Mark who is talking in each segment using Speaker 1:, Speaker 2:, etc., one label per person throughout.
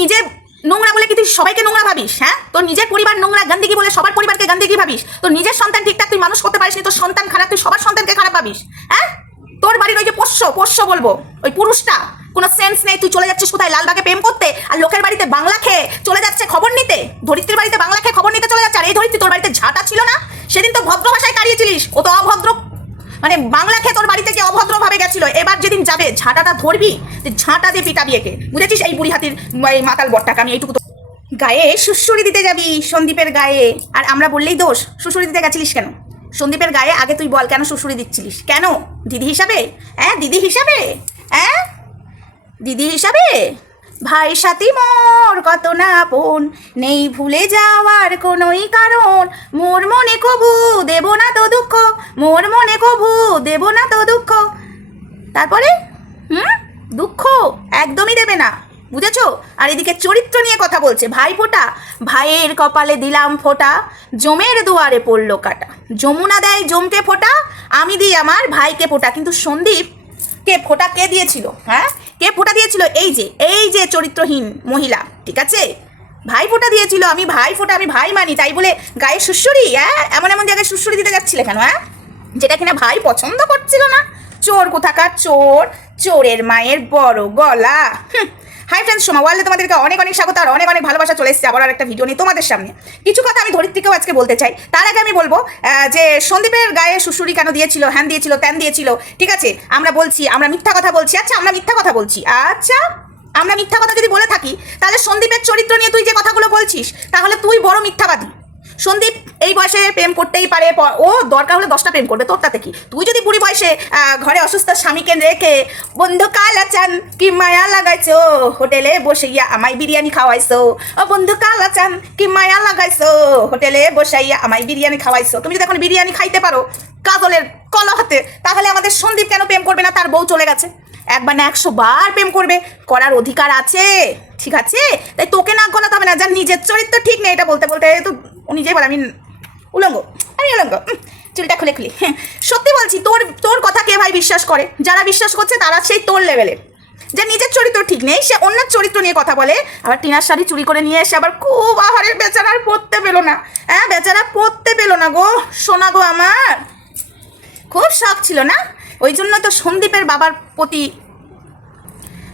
Speaker 1: নিজে নোংরা বলে কি তুই সবাইকে নোংরা ভাবিস হ্যাঁ? তোর নিজের পরিবার নোংরা গান্দিগি বলে সবার পরিবারকে গান্দিগি ভাবিস? তোর নিজের সন্তান ঠিকঠাক তুই মানুষ করতে পারিস তোর সন্তান খারাপ, তুই সবার সন্তানকে খারাপ ভাবিস হ্যাঁ? তোর বাড়ির ওই যে পোষ্য পোষ্য বলব, ওই পুরুষটা, কোনো সেন্স নেই, তুই চলে যাচ্ছিস কোথায় লালবাগে প্রেম করতে, আর লোকের বাড়িতে বাংলা খেয়ে চলে যাচ্ছে খবর নিতে, ধরিত্রীর বাড়িতে বাংলা খেয়ে খবর নিতে চলে যাচ্ছে, আর এই ধরিত্রী তোর বাড়িতে ঝাঁটা ছিল না? সেদিন তো ভদ্র ভাষায় কারিয়েছিলিস ও তো অভদ্র মানে বাংলা খেয়ে তোর বাড়িতে কি অভদ্রভাবে গেছিল? এবার যেদিন যাবে, ঝাঁটাটা ধরবি? ঝাঁটা দিয়ে পিটাবি একে। বুঝেছিস এই বুড়ি হাতির মাতাল বটটাকে? আমি এইটুকু গায়ে সুশুরি দিতে যাবি সন্দীপের গায়ে। আর আমরা বললেই দোষ সুশুরি দিতে গেছিলিস কেন? সন্দীপের গায়ে আগে তুই বল, কেন সুশুরি দিচ্ছিলিস? কেন? দিদি হিসাবে? হ্যাঁ দিদি হিসাবে? হ্যাঁ? দিদি হিসাবে? ভাই সাথী মোর কত না আপন, নেই ভুলে যাওয়ার কোনোই কারণ। মোর মনে কবু দেব না তো দুঃখ মোর মনে কবু দেব না তো দুঃখ। তারপরে? হুম? দুঃখ? একদমই দেবে না। বুঝেছ? আর এদিকে চরিত্র নিয়ে কথা বলছে। ভাই ফোটা। ভাইয়ের কপালে দিলাম ফোটা। জমের দুয়ারে পড়ল কাটা। যমুনা দেয় জমকে ফোটা। আমি দিই আমার ভাইকে ফোটা। কিন্তু সন্দীপ, কে ফোটা কে দিয়েছিল? হ্যাঁ? কে ফোটা দিয়েছিল? এই যে এই যে চরিত্রহীন মহিলা, ঠিক আছে? ভাই ফোটা দিয়েছিল। আমি ভাই ফোটা, আমি ভাই মানি, তাই বলে গায়ে সুশুরি হ্যাঁ? এমন এমন জায়গায় সুশুরি দিতে যাচ্ছিলে কেন হ্যাঁ? যেটা কিনা ভাই পছন্দ করছিল না। চোর কোথাকার চোর, চোরের মায়ের বড় গলা। হাই ফ্রেন্ডস সোমা ওয়ার্ল্ডে তোমাদেরকে অনেক অনেক স্বাগত আর অনেক অনেক ভালোবাসা চলে এসেছে আবার আর একটা ভিডিও নিয়ে তোমাদের সামনে। কিছু কথা আমি ধরিত্রীকেও আজকে বলতে চাই। তার আগে আমি বলব যে সন্দীপের গায়ে সুশুরি কেন দিয়েছিল, হ্যান দিয়েছিল, ত্যান দিয়েছিল, ঠিক আছে? আমরা বলছি, আমরা মিথ্যা কথা বলছি। আচ্ছা আমরা মিথ্যা কথা বলছি। আচ্ছা আমরা মিথ্যা কথা যদি বলে থাকি, তাহলে সন্দীপের চরিত্র নিয়ে তুই যে কথাগুলো বলছিস, তাহলে তুই বড় মিথ্যাবাদী। সন্দীপ এই বয়সে প্রেম করতেই পারে ও দরকার হলে দশটা প্রেম করবে, তোর তাতে কি? তুই যদি বুড়ি বয়সে ঘরে অসুস্থ স্বামীকে রেখে বন্ধু কালা চান কি মায়া লাগাইছো? হোটেলে বসেইয়া আমায় বিরিয়ানি খাওয়াইছো। ও বন্ধু কালা চান কি মায়া লাগাইছো? হোটেলে বসাইয়া আমায় বিরিয়ানি খাওয়াইছো। তুমি যদি এখন বিরিয়ানি খাইতে পারো কাজলের কলা হাতে, তাহলে আমাদের সন্দীপ কেন প্রেম করবে না? তার বউ চলে গেছে। একবার না একশো বার প্রেম করবে। করার অধিকার আছে, ঠিক আছে? তাই তোকে না গলাতে হবে না যার নিজের চরিত্র ঠিক নেই এটা বলতে বলতে তো নিজেই বলে আমি উলঙ্গ আমি উলঙ্গ চুলটা খুলে খুলি। হ্যাঁ, সত্যি বলছি তোর তোর কথা কে ভাই বিশ্বাস করে? যারা বিশ্বাস করছে তারা সেই তোর লেভেলের যে নিজের চরিত্র ঠিক নেই সে অন্যের চরিত্র নিয়ে কথা বলে আবার টিনার শাড়ি চুরি করে নিয়ে এসে আবার খুব আহারের বেচারা আর পড়তে পেল না। হ্যাঁ বেচারা পড়তে পেল না গো সোনা গো আমার। খুব শখ ছিল না? ওই জন্য তো সন্দীপের বাবার প্রতি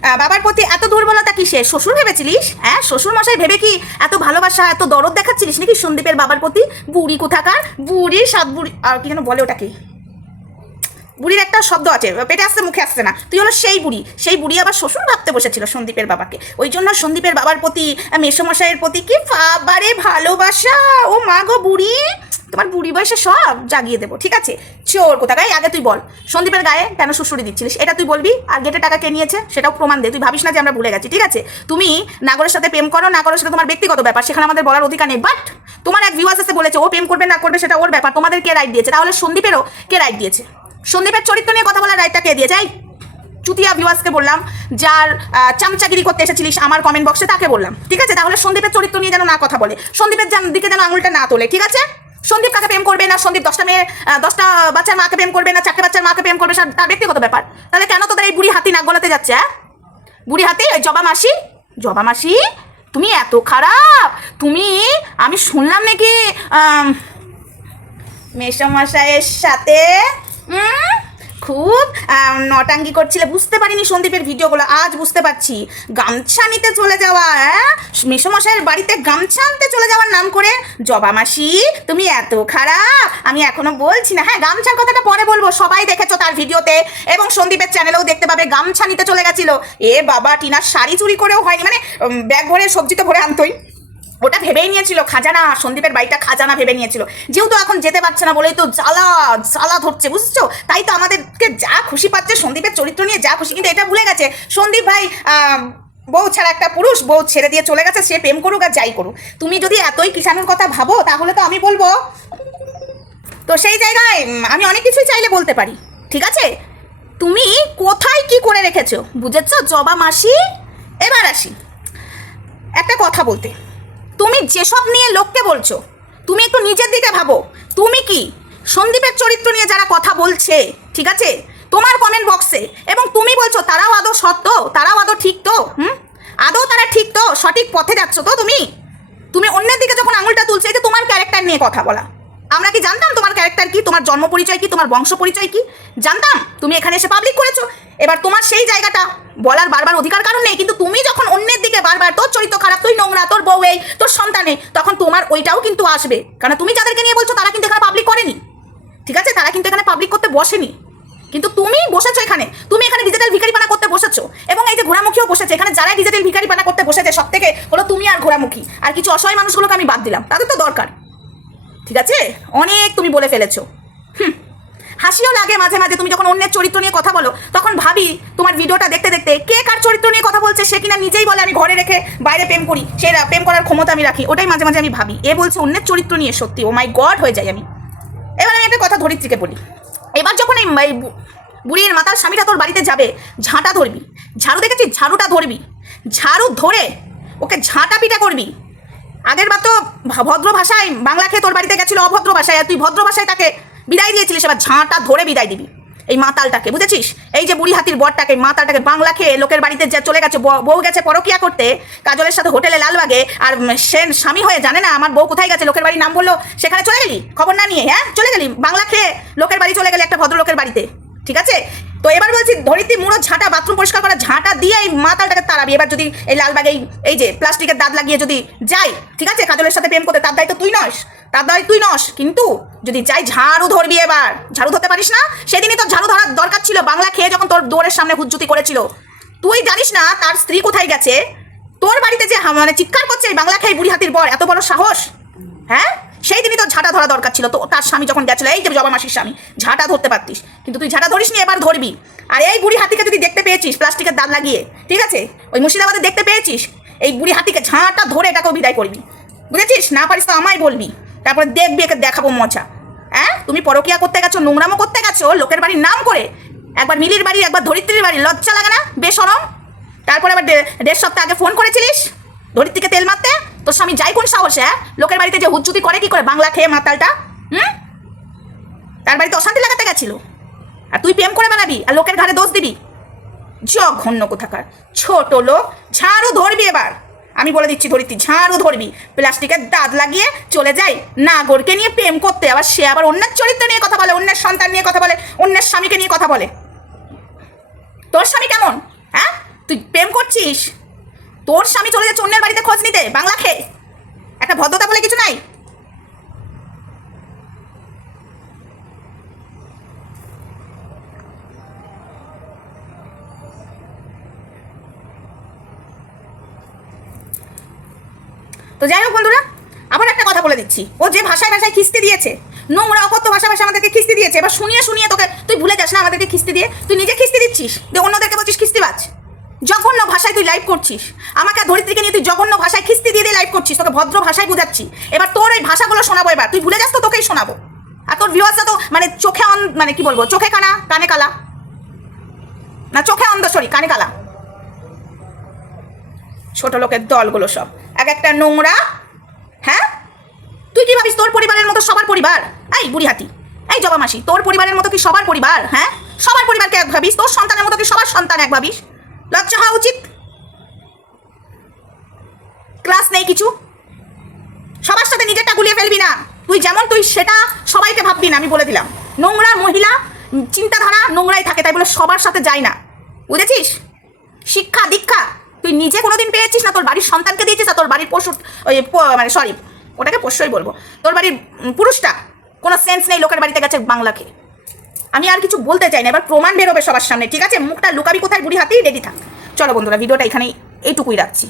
Speaker 1: বাবার প্রতি এত দুর্বলতা কিসে? শ্বশুর ভেবেছিলিস? হ্যাঁ শ্বশুর মশাই ভেবে কি এত ভালোবাসা, এত দরদ দেখাচ্ছিলিস নাকি সন্দীপের বাবার প্রতি? বুড়ি কোথাকার? বুড়ি সাত বুড়ি, আর কি যেন বলে ওটাকে? বুড়ির একটা শব্দ আছে, পেটে আসতে মুখে আসছে না। তুই হলো সেই বুড়ি। সেই বুড়ি আবার শ্বশুর ভাবতে বসেছিল সন্দীপের বাবাকে। ওই জন্য সন্দীপের বাবার প্রতি, মেসোমশাইয়ের প্রতি কি বাবারে ভালোবাসা? ও মা গো বুড়ি! তোমার বুড়ি বয়সে সব জাগিয়ে দেবো, ঠিক আছে? চোর কোথাকায় আগে তুই বল। সন্দীপের গায়ে কেন শ্বশুরি দিচ্ছিলিস? এটা তুই বলবি? আর গেটে টাকা কে নিয়েছে? সেটাও প্রমাণ দে, তুই ভাবিস না যে আমরা ভুলে গেছি, ঠিক আছে? তুমি নাগরের সাথে প্রেম করো, নাগরের সাথে তোমার ব্যক্তিগত ব্যাপার, সেখানে আমাদের বলার অধিকার নেই বাট তোমার এক ভিউয়ার্স এসে বলেছে, ও প্রেম করবে, না করবে, সেটা ওর ব্যাপার, তোমাদের কে রাইট দিয়েছে? তাহলে সন্দীপেরও কে রাইট দিয়েছে? সন্দীপের চরিত্র নিয়ে কথা বলার রাইটটা কে দিয়েছে? চুতিয়া ভিউয়ার্সকে বললাম, যার চামচাগিরি করতে এসেছিলিস, আমার কমেন্ট বক্সে তাকে বললাম, ঠিক আছে? তাহলে সন্দীপের চরিত্র নিয়ে যেন না কথা বলে, সন্দীপের দিকে যেন আঙুলটা না তোলে, ঠিক আছে? সন্দীপ কাকে প্রেম করবে না? সন্দীপ দশটা মেয়ে দশটা বাচ্চার মাকে প্রেম করবে না? চারটে বাচ্চার মাকে প্রেম করবে তার ব্যক্তিগত ব্যাপার। তাহলে কেন তোদের এই বুড়ি হাতি নাক গলাতে যাচ্ছে হ্যাঁ বুড়ি হাতি ওই জবা মাসি? জবা মাসি তুমি এত খারাপ। তুমি আমি শুনলাম নাকি মেসমশাইয়ের সাথে উম, খুব নটাঙ্গি করছিলে। বুঝতে পারিনি সন্দীপের ভিডিওগুলো, আজ বুঝতে পারছি। গামছা নিতে চলে যাওয়া মেসমশাইয়ের বাড়িতে গামছা আনতে চলে যাওয়ার নাম করে? জবা মাসি, তুমি এত খারাপ। আমি এখনও বলছি না হ্যাঁ গামছার কথাটা পরে বলব। সবাই দেখেছ তার ভিডিওতে। এবং সন্দীপের চ্যানেলেও দেখতে পাবে, গামছা নিতে চলে গেছিল। এ বাবা, টিনার শাড়ি চুরি করেও হয়নি। মানে ব্যাগ ভরে সবজি তো ভরে আনতোই। ওটা ভেবেই নিয়েছিল, খাজানা, সন্দীপের বাড়িটা খাজানা ভেবে নিয়েছিল। যেহেতু এখন যেতে পারছে না বলেই তো জ্বালা জ্বালা ধরছে, বুঝছ? তাই তো আমাদেরকে যা খুশি পাচ্ছে, সন্দীপের চরিত্র নিয়ে যা খুশি, কিন্তু এটা ভুলে গেছে। সন্দীপ ভাই বউ ছাড়া একটা পুরুষ, বউ ছেড়ে দিয়ে চলে গেছে, সে প্রেম করুক আর যাই করুক। তুমি যদি এতই কিষাণুর কথা ভাবো, তাহলে তো আমি বলব, তো সেই জায়গায় আমি অনেক কিছুই চাইলে বলতে পারি, ঠিক আছে? তুমি কোথায় কি করে রেখেছো, বুঝেছ? জবা মাসি, এবার আসি। একটা কথা বলতে। তুমি যেসব নিয়ে লোককে বলছো, তুমি একটু নিজের দিকে ভাবো। তুমি কি? সন্দীপের চরিত্র নিয়ে যারা কথা বলছে, ঠিক আছে? তোমার কমেন্ট বক্সে এবং তুমি বলছো, তারাও আদৌ সত্য? তারাও আদৌ ঠিক তো? হুম? আদৌ তারা ঠিক তো? সঠিক পথে যাচ্ছ তো তুমি? তুমি অন্যের দিকে যখন আঙুলটা তুলছে যে তোমার ক্যারেক্টার নিয়ে কথা বলা। আমরা কি জানতাম তোমার ক্যারেক্টার কি? তোমার জন্ম পরিচয় কি? তোমার বংশ পরিচয় কি? জানতাম? তুমি এখানে এসে পাবলিক করেছ। এবার তোমার সেই জায়গাটা বলার বারবার অধিকার কারণ নেই, কিন্তু তুমি যখন অন্যের দিকে বারবার, তোর চরিত্র খারাপ, তুই নোংরা, তোর বউ এই, তোর সন্তানে তখন তোমার ওইটাও কিন্তু আসবে। কারণ তুমি যাদেরকে নিয়ে বলছো তারা কিন্তু এখানে পাবলিক করেনি। ঠিক আছে? তারা কিন্তু এখানে পাবলিক করতে বসেনি। কিন্তু তুমি বসেছো এখানে। তুমি এখানে ডিজিটাল ভিখারিপানা করতে বসেছো। এবং এই যে ঘোরামুখীও বসেছে, এখানে যারা ডিজিটাল ভিখারিপানা করতে বসেছে সব থেকে হলো তুমি আর ঘোরামুখী আর কিছু অসহায় মানুষগুলোকে আমি বাদ দিলাম। তাদের তো দরকার। ঠিক আছে? অনেক তুমি বলে ফেলেছো। হাসিও লাগে মাঝে মাঝে। তুমি যখন অন্যের চরিত্র নিয়ে কথা বলো, তখন ভাবি তোমার ভিডিওটা দেখতে দেখতে কে কার চরিত্র নিয়ে কথা বলছে সে কিনা নিজেই বলে, আমি ঘরে রেখে বাইরে প্রেম করি, সে প্রেম করার ক্ষমতা আমি রাখি, ওটাই মাঝে মাঝে আমি ভাবি। এ বলছে অন্যের চরিত্র নিয়ে সত্যি, ও মাই গড হয়ে যাই আমি। এবার আমি একটা কথা ধরিত্রীকে বলি, এবার যখন এই বুড়ির মাতার স্বামীটা তোর বাড়িতে যাবে, ঝাঁটা ধরবি, ঝাড়ু দেখেছিস? ঝাড়ুটা ধরবি, ঝাড়ু ধরে ওকে ঝাঁটা পিটা করবি। আগের বার তো ভদ্র ভাষায় বাংলা খেয়ে তোর বাড়িতে গেছিল অভদ্র ভাষায়, আর তুই ভদ্র ভাষায় তাকে বিদায় দিয়েছিলিস, এবার ঝাঁটা ধরে বিদায় দিবি। এই মাতালটাকে, বুঝেছিস? এই যে বুড়ি হাতির বরটাকে, মাতালটাকে বাংলা খেয়ে লোকের বাড়িতে যে চলে গেছে বউ গেছে পরকিয়া করতে, কাজলের সাথে হোটেলে লালবাগে আর সে স্বামী হয়ে জানে না আমার বউ কোথায় গেছে, লোকের বাড়ি নাম বলল, সেখানে চলে গেলি? খবর না নিয়ে হ্যাঁ? চলে গেলি? বাংলা খেয়ে লোকের বাড়ি চলে গেলি একটা ভদ্রলোকের বাড়িতে, ঠিক আছে? তো এবার বলছি, ধরিত্রী মুড়ো ঝাঁটা, বাথরুম পরিষ্কার করা ঝাঁটা দিয়ে এই মাতালটাকে তাড়াবি। এবার যদি এই লালবাগে এই যে প্লাস্টিকের দাঁত লাগিয়ে যদি যাই, ঠিক আছে? কাজলের সাথে প্রেম করতে তার দায়িত্ব তুই নস, তার দায় তুই নস। কিন্তু যদি যাই, ঝাড়ু ধরবি এবার। ঝাড়ু ধরতে পারিস না? সেদিনই তোর ঝাড়ু ধরার দরকার ছিল। বাংলা খেয়ে যখন তোর দৌড়ের সামনে হুজ্জুতি করেছিল। তুই জানিস না, তার স্ত্রী কোথায় গেছে? তোর বাড়িতে যে মানে চিৎকার করছে বাংলা খেয়ে বুড়ি হাতির বর, এত বড় সাহস? হ্যাঁ? সেই দিনই তোর ঝাঁটা ধরা দরকার ছিল। তো তার স্বামী যখন গেছিল, এই যে জবা মাসির স্বামী, ঝাঁটা ধরতে পারতিস। কিন্তু তুই ঝাঁটা ধরিস নি এবার ধরবি। আর এই বুড়ি হাতিকে যদি দেখতে পেয়েছিস, প্লাস্টিকের দাঁত লাগিয়ে, ঠিক আছে? ওই মুর্শিদাবাদে দেখতে পেয়েছিস? এই বুড়ি হাতিকে ঝাঁটা ধরে এটাকেও বিদায় করবি। বুঝেছিস? না পারিস তো আমায় বলবি। তারপরে দেখবি একে দেখাবো মজা। হ্যাঁ তুমি পরকিয়া করতে গেছো, নোংরামো করতে গেছো, লোকের বাড়ির নাম করে। একবার মিলির বাড়ি, একবার ধরিত্রীর বাড়ি, লজ্জা লাগে না? বেসরম তারপরে আবার দেড় সপ্তাহ আগে ফোন করেছিলিস? ধরিত্রীকে তেল মারতে? তোর স্বামী যাই কোন সাহস হ্যাঁ? লোকের বাড়িতে যে হুজ্জুতি করে, কি করে বাংলা খেয়ে মাতালটা, হুম? তার বাড়িতে অশান্তি লাগাতে গেছিল। আর তুই প্রেম করে বানাবি, আর লোকের ঘাড়ে দোষ দিবি? জঘন্য কোথাকার। ছোট লোক, ঝাড়ু ধরবি এবার। আমি বলে দিচ্ছি ধরিত্রী, ঝাড়ু ধরবি। প্লাস্টিকের দাঁত লাগিয়ে চলে যাই। নাগরকে নিয়ে প্রেম করতে, আবার সে আবার অন্যের চরিত্র নিয়ে কথা বলে, অন্যের সন্তান নিয়ে কথা বলে, অন্যের স্বামীকে নিয়ে কথা বলে। তোর স্বামী কেমন হ্যাঁ? তুই প্রেম করছিস? তোর স্বামী চলে যাচ্ছে অন্যের বাড়িতে খোঁজ নিতে, বাংলা খেয়ে। একটা ভদ্রতা বলে কিছু নাই? তো যাই হোক বন্ধুরা, আবার একটা কথা বলে দিচ্ছি। ও যে ভাষায় ভাষায় খিস্তি দিয়েছে, নোংরা, অকথ্য ভাষা ভাষা আমাদেরকে খিস্তি দিয়েছে, এবার শুনিয়ে শুনিয়ে তোকে, তুই ভুলে যাস না আমাদেরকে খিস্তি দিয়ে। তুই নিজে খিস্তি দিচ্ছিস দিয়ে অন্যদেরকে বলছিস খিস্তি খিস্তিবাজ জঘন্য ভাষায় তুই লাইভ করছিস। আমাকে ধরিত্রীকে নিয়ে তুই জঘন্য ভাষায় খিস্তি দিয়ে দিয়ে লাইভ করছিস। তোকে ভদ্র ভাষায় বুঝাচ্ছি। এবার তোর এই ভাষাগুলো শোনাবো এবার। তুই ভুলে যাস তো তোকেই শোনাবো। আর তোর ভিউয়ার্সরা তো মানে চোখে অন মানে কি বলব? চোখে কানা, কানে কালা। না, চোখে অন্ধ সরি কানে কালা। ছোট লোকের দলগুলো সব। এক একটা নোংরা হ্যাঁ? তুই কি ভাবিস তোর পরিবারের মতো সবার পরিবার? এই বুড়ি হাতি এই জবা মাসি তোর পরিবারের মতো কি সবার পরিবার হ্যাঁ? সবার পরিবারকে এক ভাবিস, তোর সন্তানের মতো কি সবার সন্তান এক ভাবিস? লজ্জা হওয়া উচিত? ক্লাস নেই কিছু? সবার সাথে নিজেরটা গুলিয়ে ফেলবি না। তুই যেমন তুই, সেটা সবাইকে ভাববি না, আমি বলে দিলাম। নোংরা মহিলা, চিন্তাধারা নোংরাই থাকে, তাই বলে সবার সাথে যায় না। বুঝেছিস? শিক্ষা, দীক্ষা, তুই নিজে কোনোদিন পেয়েছিস না তোর বাড়ির সন্তানকে দিয়েছিস না তোর বাড়ির পশু, ওই মানে সরি, ওটাকে পশুই বলব। তোর বাড়ির পুরুষটা কোনো সেন্স নেই, লোকের বাড়িতে গেছে বাংলাকে আমি আর কিছু বলতে চাই না, এবার প্রমাণ বেরোবে সবার সামনে, ঠিক আছে? মুখটা লুকাবি কোথায়? বুড়ি হাতেই রেডি থাক। চলো বন্ধুরা, ভিডিওটা এখানেই এইটুকুই রাখছি।